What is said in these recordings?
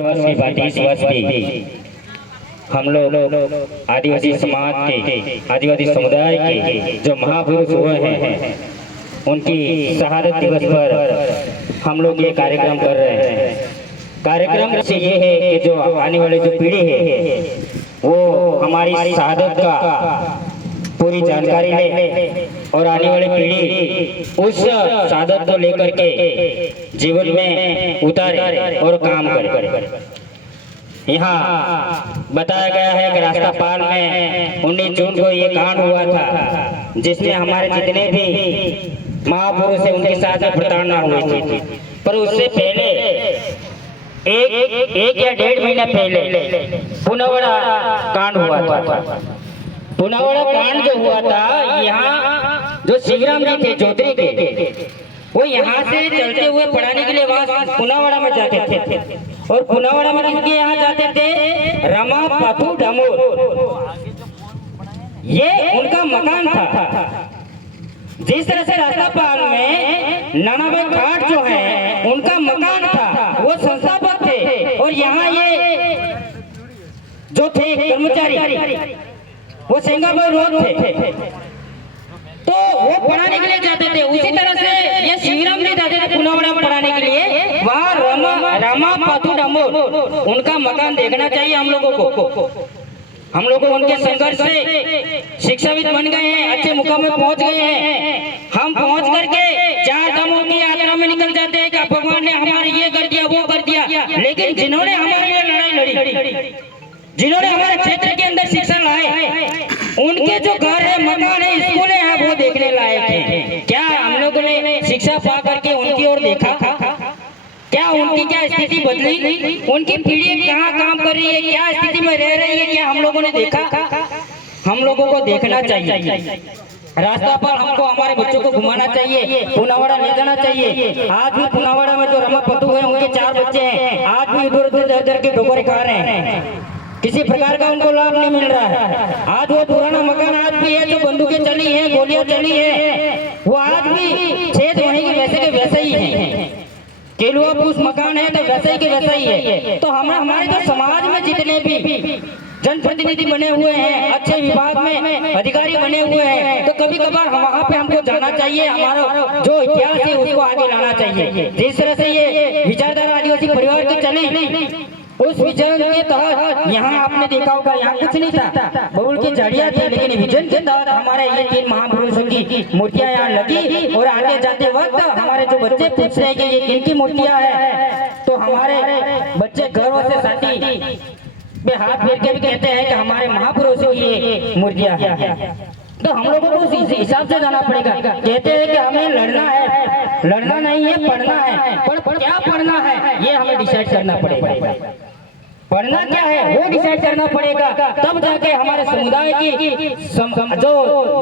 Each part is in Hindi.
वर्ष की बात 30 वर्ष की हम लोग आदिवासी समाज के आदिवासी समुदाय के जो महापुरुष हुए हैं उनकी शहादत दिवस पर हम लोग ये कार्यक्रम कर रहे हैं। कार्यक्रम से ये है कि जो आने वाली जो पीढ़ी है वो हमारी शहादत का पूरी जानकारी ले और आने वाली पीढ़ी उस शहादत को लेकर के जीवन में उतारे और काम करे। यहाँ बताया गया है कि रास्ता पाल में 19 जून को ये कांड हुआ था जिसमें हमारे जितने भी महापुरुष है उनके साथ में प्रताड़ना हुई थी। पर उससे पहले एक या 1.5 महीना पहले पुनावड़ा कांड हुआ था। पुनावड़ा कांड जो हुआ था, यहाँ जो शिवराम जी थे जोधरी के, वो यहाँ से चलते हुए पढ़ाने के लिए वहाँ पुनावड़ा में जाते थे और पुनावड़ा में किसके यहाँ जाते थे? रमा पाथू डामोर, ये उनका मकान था। जिस तरह से रास्ता पाल में नानाभाई घाट जो है उनका मकान था, वो संस्थापक थे और यहाँ ये जो थे कर्मचारी वो सेंगाबाई रोड थे, तो वो पढ़ाने के लिए जाते थे। उसी तरह से ये शिवराम जी जाते थे पुनावड़ा में पढ़ाने के लिए, वहाँ रामा पाथू डामोर उनका मकान देखना चाहिए हम लोगों को। हम लोग उनके संघर्ष से शिक्षाविद बन गए हैं, अच्छे मुकाम में पहुंच गए हैं। हम पहुंच करके 4 धामों की यात्रा में निकल जाते हैं कि भगवान ने हमारे ये कर दिया वो कर दिया, लेकिन जिन्होंने हमारे लिए लड़ाई लड़ी, जिन्होंने हमारे क्षेत्र के अंदर शिक्षा लाए, उनके जो घर है, मकान है, स्कूल है, वो देखने लायक है। क्या हम लोगों ने शिक्षा पा करके उनकी ओर देखा? क्या उनकी क्या स्थिति बदली? उनकी पीढ़ी कहाँ काम कर रही है, क्या स्थिति में रह रही है, क्या हम लोगों ने देखा? हम लोगों को देखना चाहिए। रास्ता पर हमको हमारे बच्चों को घुमाना चाहिए, पुनावड़ा ले जाना चाहिए। आज भी पुनावड़ा में जो रमा पतू है उनके 4 बच्चे हैं, आज भी इधर के ठोकरे खा रहे हैं, किसी प्रकार का उनको लाभ नहीं मिल रहा है। आज वो पुराना मकान आज भी है, जो बंदूकें चली है, गोलियां चली है, वो आज भी छेद वहीं के वैसे के वैसे ही है। केलुआ पूस मकान है तो वैसे ही के वैसा ही है। तो हमारे जो समाज में जितने भी जनप्रतिनिधि बने हुए हैं, अच्छे विभाग में अधिकारी बने हुए हैं, तो कभी कभार वहाँ पे हमको जाना चाहिए, हमारा जो इतिहास है उसको आगे लाना चाहिए। जिस तरह से ये विचारधारा आदिवासी परिवार की चली, उस विजन के तहत यहाँ आपने देखा होगा, यहाँ कुछ नहीं था, बबुल की झाड़ियाँ थी, लेकिन विजन के तहत हमारे ये 3 महापुरुषों की मूर्तियाँ यहाँ लगी। और आगे जाते वक्त हमारे जो बच्चे पूछ रहे हैं कि ये किनकी मूर्तियाँ है, तो हमारे बच्चे गर्व से साथी में हाथ फेर के भी कहते हैं कि हमारे महापुरुषों की ये मूर्तियाँ है। तो हम लोगों को उस हिसाब से जाना पड़ेगा। कहते हैं कि हमें लड़ना है, लड़ना नहीं है, पढ़ना है, पर क्या पढ़ना है ये हमें डिसाइड करना पड़ेगा। पढ़ना क्या है वो डिसाइड करना पड़ेगा, तब जाके हमारे समुदाय की जो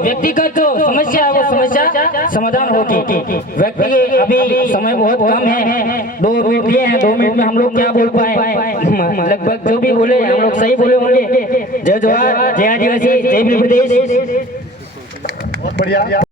व्यक्तिगत जो समस्या है वो समस्या समाधान होगी। व्यक्ति अभी समय बहुत कम है, 2 मिनट लिए हैं, 2 मिनट में हम लोग क्या बोल पाए? लगभग जो भी बोले हम लोग सही बोले होंगे। जय जवाहर, जय आदिवासी, जय भी प्रदेश। बहुत बढ़िया।